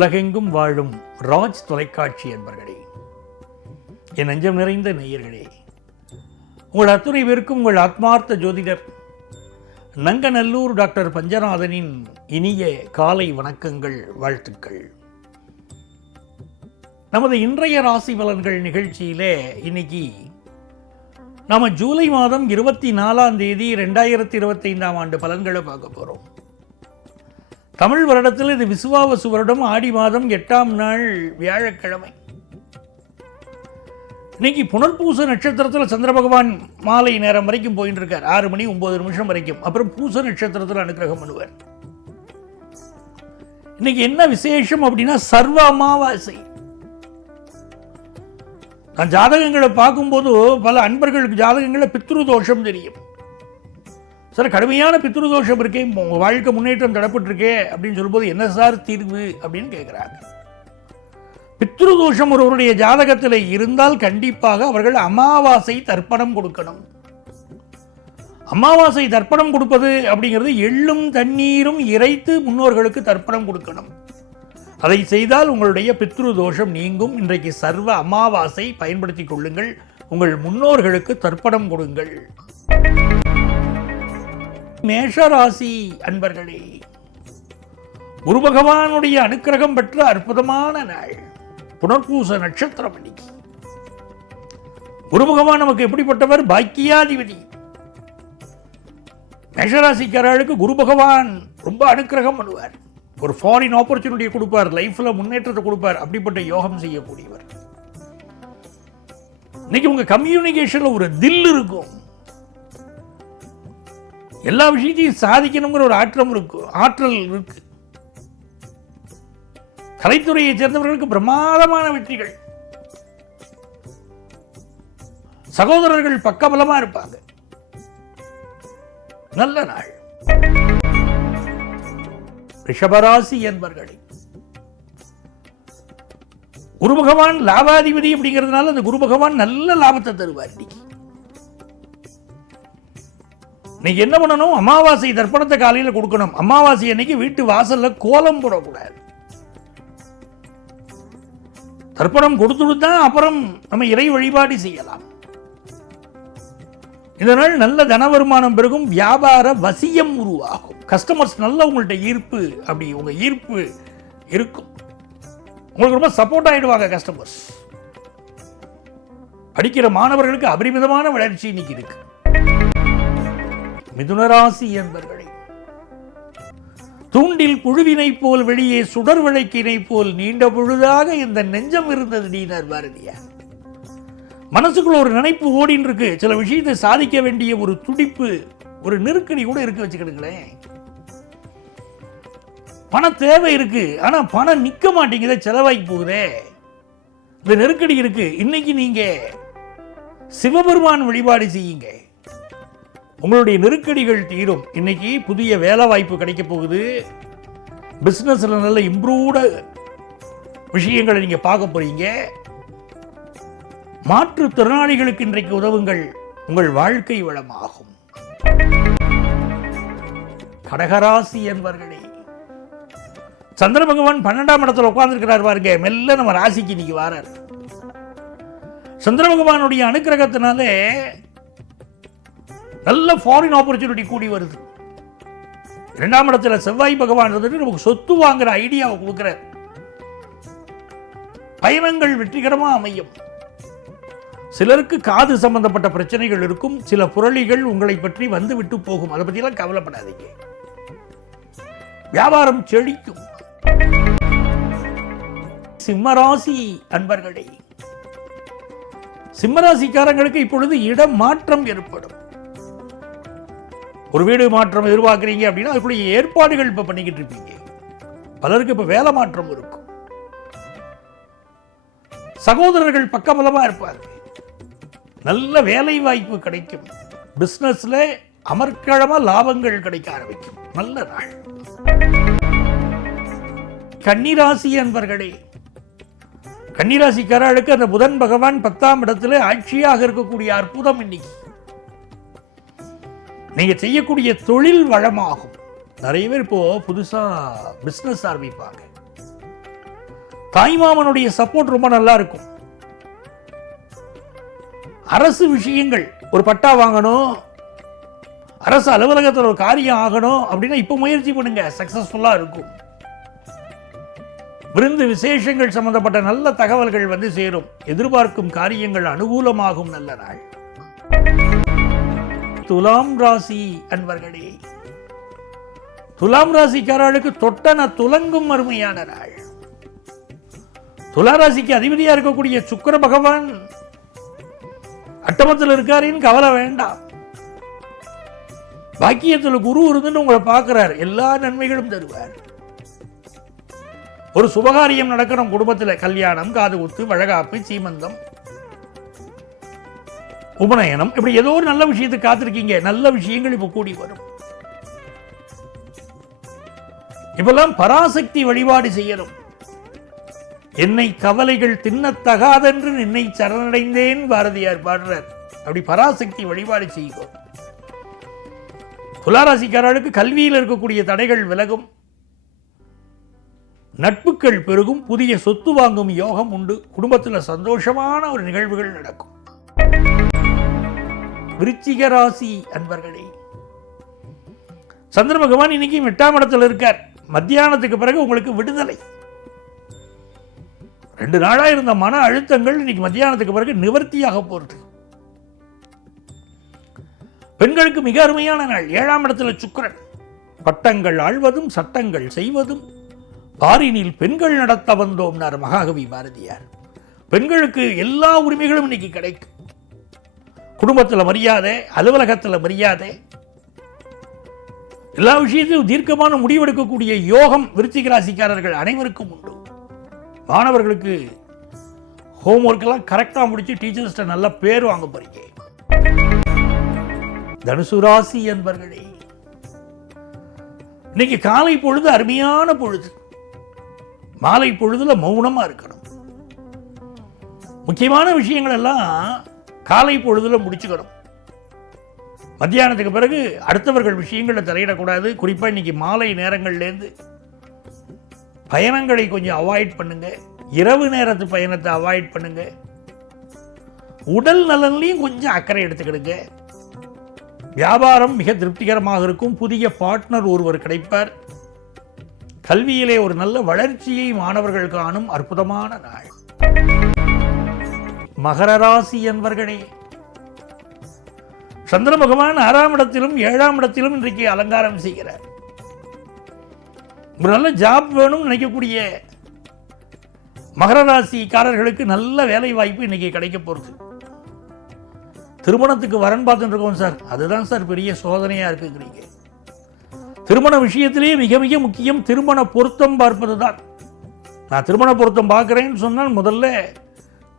உலகெங்கும் வாழும் ராஜ் தொலைக்காட்சி என்பர்களே என் நெஞ்சம் நிறைந்த நேயர்களே உங்கள் அத்துணை பேருக்கும் உங்கள் ஆத்மார்த்த ஜோதிடர் நங்கநல்லூர் டாக்டர் பஞ்சநாதனின் இனிய காலை வணக்கங்கள் வாழ்த்துக்கள். நமது இன்றைய ராசி பலன்கள் நிகழ்ச்சியிலே இன்னைக்கு நாம ஜூலை மாதம் இருபத்தி நாலாம் தேதி ரெண்டாயிரத்தி இருபத்தைந்தாம் ஆண்டு பலன்களை பார்க்க போகிறோம் தமிழ் வருடத்தில் இது விசுவாவசு வருடம் ஆடி மாதம் எட்டாம் நாள் வியாழக்கிழமை. இன்னைக்கு புனர்பூச நட்சத்திரத்தில் சந்திர பகவான் மாலை நேரம் வரைக்கும் போயின்னு இருக்கார் ஆறு மணி ஒன்பது நிமிஷம் வரைக்கும். அப்புறம் பூச நட்சத்திரத்தில் அனுகிரகம் பண்ணுவார். இன்னைக்கு என்ன விசேஷம் அப்படின்னா சர்வ அமாவாசை. நான் ஜாதகங்களை பார்க்கும்போது பல அன்பர்களுக்கு ஜாதகங்களில் பித்ரு தோஷம் தெரியும். சார் கடுமையான பித்ரு தோஷம் இருக்கே உங்கள் வாழ்க்கை முன்னேற்றம் தடப்பட்டிருக்கே அப்படின்னு சொல்லும்போது என்ன சார் தீர்வு அப்படின்னு கேட்குறாங்க பித்ரு தோஷம் ஒருவருடைய ஜாதகத்தில் இருந்தால் கண்டிப்பாக அவர்கள் அமாவாசை தர்ப்பணம் கொடுக்கணும். அமாவாசை தர்ப்பணம் கொடுப்பது அப்படிங்கிறது எள்ளும் தண்ணீரும் இறைத்து முன்னோர்களுக்கு தர்ப்பணம் கொடுக்கணும். அதை செய்தால் உங்களுடைய பித்ரு தோஷம் நீங்கும். இன்றைக்கு சர்வ அமாவாசை பயன்படுத்திக் கொள்ளுங்கள். உங்கள் முன்னோர்களுக்கு தர்ப்பணம் கொடுங்கள். மேஷராசி அன்பர்களே குரு பகவானுடைய அனுக்கிரகம் பெற்ற அற்புதமான நாள் புனர்பூச நட்சத்திரம் இன்னைக்கு குரு பகவான் நமக்கு எப்படிப்பட்டவர்? பாக்கியாதிபதி. மேஷராசிக்காரர்களுக்கு குரு பகவான் ரொம்ப அனுக்கிரகம் பண்ணுவார். ஒரு ஃபாரின் ஆப்பர்ச்சுனிட்டியை கொடுப்பார் லைஃப்ல முன்னேற்றத்தை கொடுப்பார் அப்படிப்பட்ட யோகம் செய்யக்கூடியவர். இன்னைக்கு உங்க கம்யூனிகேஷன்ல ஒரு தில் இருக்கும். எல்லா விஷயத்தையும் சாதிக்கணுங்கிற ஒரு ஆற்றம் இருக்கு ஆற்றல் இருக்கு. கலைத்துறையை சேர்ந்தவர்களுக்கு பிரமாதமான வெற்றிகள். சகோதரர்கள் பக்கபலமா இருப்பாங்க. நல்ல நாள். ரிஷபராசி என்பர்களே குரு பகவான் லாபாதிபதி அப்படிங்கிறதுனால அந்த குரு பகவான் நல்ல லாபத்தை தருவார் இன்னைக்கு. நீங்க என்ன பண்ணணும்? அமாவாசை தர்ப்பணத்தை காலையில் கொடுக்கணும். அமாவாசை அன்னைக்கு வீட்டு வாசல்ல கோலம் போடக்கூடாது. தர்ப்பணம் கொடுத்துட்டு தான் அப்புறம் நம்ம இறை வழிபாடு செய்யலாம். இதனால் நல்ல தன வருமானம் பெருகும். வியாபார வசியம் உருவாகும். கஸ்டமர்ஸ் நல்ல உங்கள்ட்ட ஈர்ப்பு அப்படி உங்க ஈர்ப்பு இருக்கும். உங்களுக்கு ரொம்ப சப்போர்ட் ஆயிடுவாங்க கஸ்டமர்ஸ் படிக்கிற மாணவர்களுக்கு அபரிமிதமான வளர்ச்சி இன்னைக்கு இருக்கு. மிதுனராசி என்பர்களே தூண்டில் புழுவினை போல் வெளியே சுடர் விளக்கினை போல் நீண்ட பொழுதாக இந்த நெஞ்சம் இருந்தது நீனர் பாரதியார். மனசுக்குள்ள ஒரு நினைப்பு ஓடின்னு இருக்கு சில விஷயத்தை சாதிக்க வேண்டிய ஒரு துடிப்பு ஒரு நெருக்கடி கூட இருக்கு வச்சுக்கிடுங்களேன். பண தேவை இருக்கு ஆனா பணம் நிக்க மாட்டேங்குதே செலவாகி போகுதே. இந்த நெருக்கடி இருக்கு. இன்னைக்கு நீங்க சிவபெருமான் வழிபாடு செய்யுங்க. உங்களுடைய நெருக்கடிகள் தீரும். இன்னைக்கு புதிய வேலை வாய்ப்பு கிடைக்க போகுது பிசினஸ்ல நல்ல இம்ப்ரூவ்டு விஷயங்களை நீங்க பார்க்க போறீங்க. மாற்றுத்திறனாளிகளுக்கு இன்றைக்கு உதவுங்கள். உங்கள் வாழ்க்கை வளமாகும். கடகராசி என்பர்களே சந்திர பகவான் பன்னெண்டாம் இடத்துல உட்கார்ந்துருக்கிறார் பாருங்க. மெல்ல நம்ம ராசிக்கு இன்னைக்கு வாரார். சந்திர பகவானுடைய அனுக்கிரகத்தினாலே நல்ல ஃபாரின் ஆப்பர்ச்சுனிட்டி கூடி வருது. இரண்டாம் இடத்துல செவ்வாய் பகவான் இருந்துட்டு நமக்கு சொத்து வாங்குற ஐடியாவை கொடுக்குற பயணங்கள் வெற்றிகரமா அமையும். சிலருக்கு காது சம்பந்தப்பட்ட பிரச்சனைகள் இருக்கும். சில புரளிகள் உங்களை பற்றி வந்து விட்டு போகும். அதை பற்றிலாம் கவலைப்படாதீங்க. வியாபாரம் செழிக்கும். சிம்மராசி அன்பர்களே சிம்மராசிக்காரங்களுக்கு இப்பொழுது இடம் மாற்றம் ஏற்படும். ஒரு வீடு மாற்றம் எதிர்பார்க்குறீங்க அப்படின்னா அதுக்குள்ள ஏற்பாடுகள் இப்போ பண்ணிக்கிட்டு இருப்பீங்க பலருக்கு இப்போ வேலை மாற்றம் இருக்கும். சகோதரர்கள் பக்கபலமாக இருப்பார் நல்ல வேலை வாய்ப்பு கிடைக்கும். பிசினஸ்ல அமர்க்களமா லாபங்கள் கிடைக்க ஆரம்பிக்கும். நல்ல நாள். கன்னிராசி அன்பர்களே கன்னிராசிக்காரர்களுக்கு அந்த புதன் பகவான் பத்தாம் இடத்துல ஆட்சியாக இருக்கக்கூடிய அற்புதம் இன்னைக்கு. நீங்க செய்யக்கூடிய தொழில் வளமாகும். நிறைய பேர் இப்போ புதுசா பிசினஸ் ஆரம்பிப்பாங்க. தாய்மாமனுடைய சப்போர்ட் ரொம்ப நல்லா இருக்கும். அரசு விஷயங்கள் ஒரு பட்டா வாங்கணும் அரசு அலுவலகத்தில் ஒரு காரியம் ஆகணும் அப்படின்னா இப்போ முயற்சி பண்ணுங்க சக்சஸ்ஃபுல்லாக இருக்கும். விருந்து விசேஷங்கள் சம்பந்தப்பட்ட நல்ல தகவல்கள் வந்து சேரும். எதிர்பார்க்கும் காரியங்கள் அனுகூலமாகும் நல்ல நாள். துலாம் ராசி அன்பர்களே. துலாம் ராசிக்காரர்களுக்கு தொட்டன துலங்கும் அருமையான நாள். துலா ராசிக்கு அதிபதியா இருக்கக்கூடிய சுக்கர பகவான் அட்டமத்தில் இருக்காருன்னு கவலை வேண்டாம். பாக்கியத்தில் குரு இருந்துன்னு உங்களை பார்க்கிறார். எல்லா நன்மைகளும் தருவார். ஒரு சுபகாரியம் நடக்கணும் குடும்பத்தில். கல்யாணம் காது குத்து வழகாப்பு சீமந்தம். உபநயனம். இப்படி ஏதோ ஒரு நல்ல விஷயத்தை காத்திருக்கீங்க. நல்ல விஷயங்கள் இப்போ கூடி வரும். இப்பெல்லாம் பராசக்தி வழிபாடு செய்யணும். என்னை கவலைகள் தின்னத்தகாதென்று நின்னை சரணடைந்தேன் பாரதியார் பாடுறார். அப்படி பராசக்தி வழிபாடு செய்யும் துளாராசிக்காரர்களுக்கு கல்வியில் இருக்கக்கூடிய தடைகள் விலகும். நட்புகள் பெருகும். புதிய சொத்து வாங்கும் யோகம் உண்டு. குடும்பத்தில் சந்தோஷமான ஒரு நிகழ்வுகள் நடக்கும். விருச்சிக ராசி அன்பர்களே. சந்திர பகவான் இன்னைக்கு எட்டாம் இடத்துல இருக்கார். மத்தியானத்துக்கு பிறகு உங்களுக்கு விடுதலை. ரெண்டு நாளா இருந்த மன அழுத்தங்கள் இன்னைக்கு மத்தியானத்துக்கு பிறகு நிவர்த்தியாக போகிறது பெண்களுக்கு மிக அருமையான நாள். ஏழாம் இடத்துல சுக்கரன். பட்டங்கள் ஆழ்வதும் சட்டங்கள் செய்வதும் பாரினில் பெண்கள் நடத்த வந்தோம்னார் மகாகவி பாரதியார். பெண்களுக்கு எல்லா உரிமைகளும் இன்னைக்கு கிடைக்கும். குடும்பத்தில் மரியாதை அலுவலகத்தில் மரியாதை எல்லா விஷயத்திலும் தீர்க்கமான முடிவெடுக்கக்கூடிய யோகம் விருத்திக ராசிக்காரர்கள் அனைவருக்கும் உண்டு. மாணவர்களுக்கு ஹோம்ஒர்க் எல்லாம் கரெக்டாக முடிச்சு டீச்சர்ஸ்ட நல்ல பேர் வாங்க போறீங்க. தனுசு ராசி என்பர்களே இன்னைக்கு காலை பொழுது அருமையான பொழுது. மாலை பொழுதுல மௌனமா இருக்கணும். முக்கியமான விஷயங்கள் எல்லாம் காலை பொழுதுல முடிச்சுக்கணும். மத்தியானத்துக்கு பிறகு அடுத்தவர்கள் விஷயங்களில் தலையிடக்கூடாது. குறிப்பாக இன்னைக்கு மாலை நேரங்கள்லேருந்து பயணங்களை கொஞ்சம் அவாய்ட் பண்ணுங்க. இரவு நேரத்து பயணத்தை அவாய்ட் பண்ணுங்க. உடல் நலன்லையும் கொஞ்சம் அக்கறை எடுத்துக்கிடுங்க. வியாபாரம் மிக திருப்திகரமாக இருக்கும். புதிய பார்ட்னர் ஒருவர் கிடைப்பார். கல்வியிலே ஒரு நல்ல வளர்ச்சியை மாணவர்கள் காணும் அற்புதமான நாள். மகர ராசி என்பர்களே. சந்திர பகவான் ஆறாம் இடத்திலும் ஏழாம் இடத்திலும் இன்றைக்கு அலங்காரம் செய்கிறார். ஒரு நல்ல ஜாப் வேணும்னு நினைக்கக்கூடிய மகர ராசிக்காரர்களுக்கு நல்ல வேலை வாய்ப்பு இன்னைக்கு கிடைக்க போகிறது. திருமணத்துக்கு வரன் பார்த்துட்டு இருக்கோம் சார். அதுதான் சார் பெரிய சோதனையா இருக்குங்கிறீங்க. திருமண விஷயத்திலேயே மிக மிக முக்கியம் திருமண பொருத்தம் பார்ப்பது தான் நான் திருமண பொருத்தம் பார்க்குறேன்னு சொன்னால் முதல்ல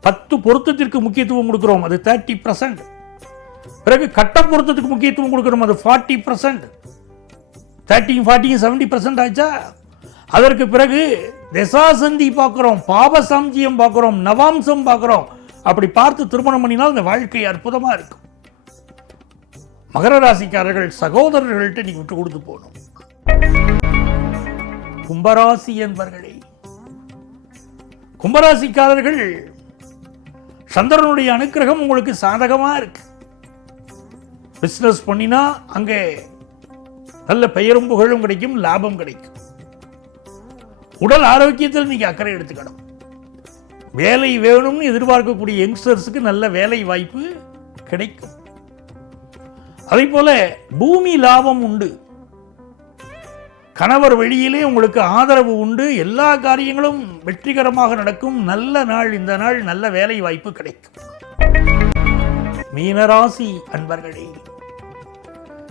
பத்து பொருத்தத்திற்கு முக்கியத்துவம் கொடுக்குறோம் அது தேர்ட்டி பர்சன்ட் பிறகு கட்ட பொருத்தத்துக்கு முக்கியத்துவம் கொடுக்குறோம் அது ஃபார்ட்டி பர்சன்ட் தேர்ட்டியும் ஃபார்ட்டியும் செவன்டி பர்சன்ட் ஆச்சா? அதற்கு பிறகு தசாசந்தி பார்க்குறோம் பாபசாம்ஜியம் பார்க்குறோம் நவாம்சம் பார்க்குறோம். அப்படி பார்த்து திருமணம் பண்ணினால் இந்த வாழ்க்கை அற்புதமாக இருக்கும். மகர ராசிக்காரர்கள் சகோதரர்கள்ட்ட நீ விட்டு கொடுத்து போகணும். கும்பராசி என்பர்களே கும்பராசிக்காரர்கள் சந்திரனுடைய அனுக்கிரகம் உங்களுக்கு சாதகமாக இருக்கு. பிஸ்னஸ் பண்ணினா அங்கே நல்ல பெயரும் புகழும் கிடைக்கும் லாபம் கிடைக்கும். உடல் ஆரோக்கியத்தில் நீங்கள் அக்கறை எடுத்துக்கணும். வேலை வேணும்னு எதிர்பார்க்கக்கூடிய யங்ஸ்டர்ஸுக்கு நல்ல வேலை வாய்ப்பு கிடைக்கும். அதே போல பூமி லாபம் உண்டு. கணவர் வெளியிலே உங்களுக்கு ஆதரவு உண்டு. எல்லா காரியங்களும் வெற்றிகரமாக நடக்கும். நல்ல நாள் இந்த நாள் நல்ல வேலை வாய்ப்பு கிடைக்கும். மீனராசி அன்பர்களே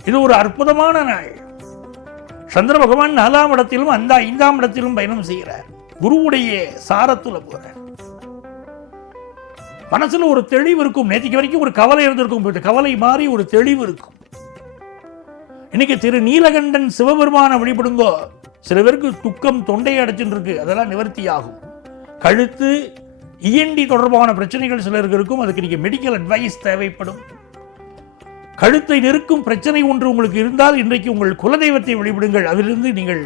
இது ஒரு அற்புதமான நாள். சந்திர பகவான் நாலாம் இடத்திலும் அந்த ஐந்தாம் இடத்திலும் பயணம் செய்கிறார். குருவுடைய சாரத்துல போகிறார் மனசுல ஒரு தெளிவு இருக்கும். நேற்றுக்கு வரைக்கும் ஒரு கவலை இருந்திருக்கும். கவலை மாறி ஒரு தெளிவு இருக்கும். இன்னைக்கு திரு நீலகண்டன் சிவபெருமானை வழிபடுங்கோ. சில பேருக்கு துக்கம் தொண்டையை அடைச்சுட்டு இருக்கு அதெல்லாம் நிவர்த்தி ஆகும் கழுத்து இஎன்டி தொடர்பான பிரச்சனைகள் சிலருக்கு இருக்கும். அதுக்கு நீங்க மெடிக்கல் அட்வைஸ் தேவைப்படும். கழுத்தை நெருக்கும் பிரச்சனை ஒன்று உங்களுக்கு இருந்தால் இன்றைக்கு உங்கள் குலதெய்வத்தை வழிபடுங்கள். அதிலிருந்து நீங்கள்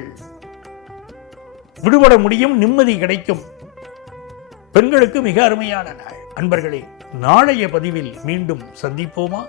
விடுபட முடியும். நிம்மதி கிடைக்கும். பெண்களுக்கு மிக அருமையான நாள். அன்பர்களே நாளைய பதிவில் மீண்டும் சந்திப்போமா?